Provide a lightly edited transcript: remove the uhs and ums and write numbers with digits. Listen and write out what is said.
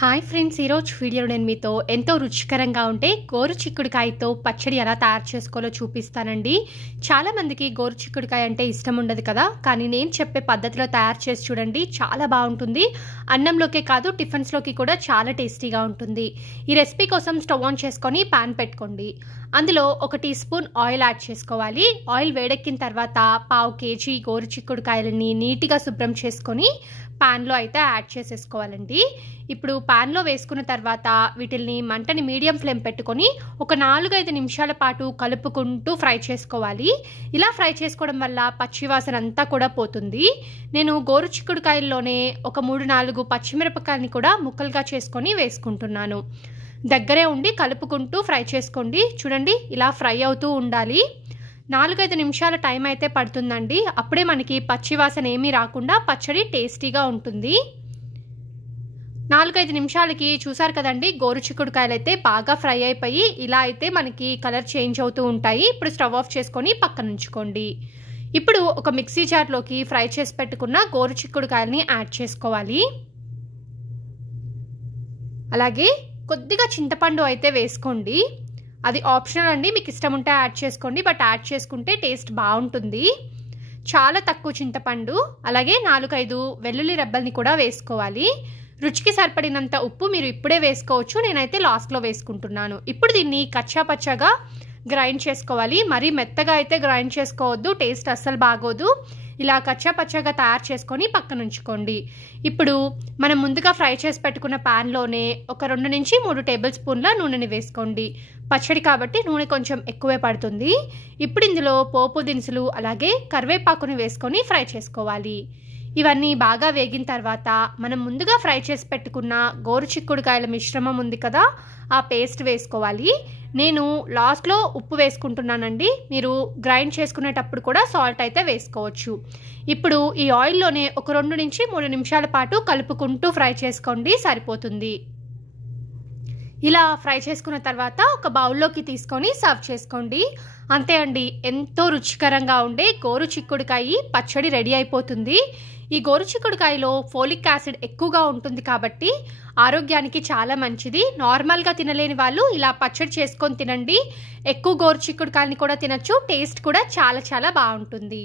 Hi friends, ఈరోజు వీడియోలో నేను మీతో ఎంతో రుచికరంగా ఉంటే గోరు చిక్కుడుకాయతో పచ్చడి ఎలా తయారు చేసుకోవాలో చూపిస్తానండి. చాలామందికి గోరు చిక్కుడుకాయ అంటే ఇష్టం ఉండదు కదా, కానీ నేను చెప్పే పద్ధతిలో తయారు చేసి చూడండి, చాలా బాగుంటుంది. అన్నంలోకే కాదు, టిఫిన్స్లోకి కూడా చాలా టేస్టీగా ఉంటుంది. ఈ రెసిపీ కోసం స్టవ్ ఆన్ చేసుకొని పాన్ పెట్టుకోండి. అందులో 1 టీ స్పూన్ ఆయిల్ యాడ్ చేసుకోవాలి. ఆయిల్ వేడెక్కిన తర్వాత 1/2 కేజీ గోరు చిక్కుడుకాయలని నీట్గా శుభ్రం చేసుకొని పాన్లో అయితే యాడ్ చేసేసుకోవాలండి. ఇప్పుడు పాన్లో వేసుకున్న తర్వాత వీటిల్ని మంటని మీడియం ఫ్లేమ్ పెట్టుకొని ఒక 4-5 నిమిషాల పాటు కలుపుకుంటూ ఫ్రై చేసుకోవాలి. ఇలా ఫ్రై చేసుకోవడం వల్ల పచ్చివాసన అంతా కూడా పోతుంది. నేను గోరు చిక్కుడుకాయల్లోనే ఒక 3-4 పచ్చిమిరపకాయలని కూడా ముక్కలుగా చేసుకొని వేసుకుంటున్నాను. దగ్గరే ఉండి కలుపుకుంటూ ఫ్రై చేసుకోండి. చూడండి, ఇలా ఫ్రై అవుతూ ఉండాలి. 4-5 నిమిషాల టైం అయితే పడుతుందండి. అప్పుడే మనకి పచ్చివాసన ఏమీ రాకుండా పచ్చడి టేస్టీగా ఉంటుంది. 4-5 నిమిషాలకి చూసారు కదండి, గోరు చిక్కుడుకాయలు అయితే బాగా ఫ్రై అయిపోయి ఇలా అయితే మనకి కలర్ చేంజ్ అవుతూ ఉంటాయి. ఇప్పుడు స్టవ్ ఆఫ్ చేసుకొని పక్కన ఉంచుకోండి. ఇప్పుడు ఒక మిక్సీ జార్లోకి ఫ్రై చేసి పెట్టుకున్న గోరు చిక్కుడుకాయలని యాడ్ చేసుకోవాలి. అలాగే కొద్దిగా చింతపండు అయితే వేసుకోండి. అది ఆప్షనల్ అండి, మీకు ఇష్టం ఉంటే యాడ్ చేసుకోండి, బట్ యాడ్ చేసుకుంటే టేస్ట్ బాగుంటుంది. చాలా తక్కువ చింతపండు, అలాగే 4-5 వెల్లుల్లి రెబ్బల్ని కూడా వేసుకోవాలి. రుచికి సరిపడినంత ఉప్పు మీరు ఇప్పుడే వేసుకోవచ్చు, నేనైతే లాస్ట్లో వేసుకుంటున్నాను. ఇప్పుడు దీన్ని కచ్చాపచ్చాగా గ్రైండ్ చేసుకోవాలి. మరీ మెత్తగా అయితే గ్రైండ్ చేసుకోవద్దు, టేస్ట్ అస్సలు బాగోదు. ఇలా కచ్చాపచ్చాగా తయారు చేసుకొని పక్కన ఉంచుకోండి. ఇప్పుడు మనం ముందుగా ఫ్రై చేసి పెట్టుకున్న ప్యాన్లోనే ఒక 2-3 టేబుల్ స్పూన్ల నూనెని వేసుకోండి. పచ్చడి కాబట్టి నూనె కొంచెం ఎక్కువే పడుతుంది. ఇప్పుడు ఇందులో పోపు దినుసులు అలాగే కరివేపాకుని వేసుకొని ఫ్రై చేసుకోవాలి. ఇవన్నీ బాగా వేగిన తర్వాత మనం ముందుగా ఫ్రై చేసి పెట్టుకున్న గోరు చిక్కుడుకాయల మిశ్రమం ఉంది కదా, ఆ పేస్ట్ వేసుకోవాలి. నేను లాస్ట్లో ఉప్పు వేసుకుంటున్నానండి, మీరు గ్రైండ్ చేసుకునేటప్పుడు కూడా సాల్ట్ అయితే వేసుకోవచ్చు. ఇప్పుడు ఈ ఆయిల్లోనే ఒక 2-3 నిమిషాల పాటు కలుపుకుంటూ ఫ్రై చేసుకోండి, సరిపోతుంది. ఇలా ఫ్రై చేసుకున్న తర్వాత ఒక బౌల్లోకి తీసుకొని సర్వ్ చేసుకోండి. అంతే అండి, ఎంతో రుచికరంగా ఉండే గోరు చిక్కుడుకాయ పచ్చడి రెడీ అయిపోతుంది. ఈ గోరు చిక్కుడుకాయలో ఫోలిక్ యాసిడ్ ఎక్కువగా ఉంటుంది కాబట్టి ఆరోగ్యానికి చాలా మంచిది. నార్మల్గా తినలేని వాళ్ళు ఇలా పచ్చడి చేసుకొని తినండి. ఎక్కువ గోరు చిక్కుడుకాయని కూడా తినచ్చు, టేస్ట్ కూడా చాలా చాలా బాగుంటుంది.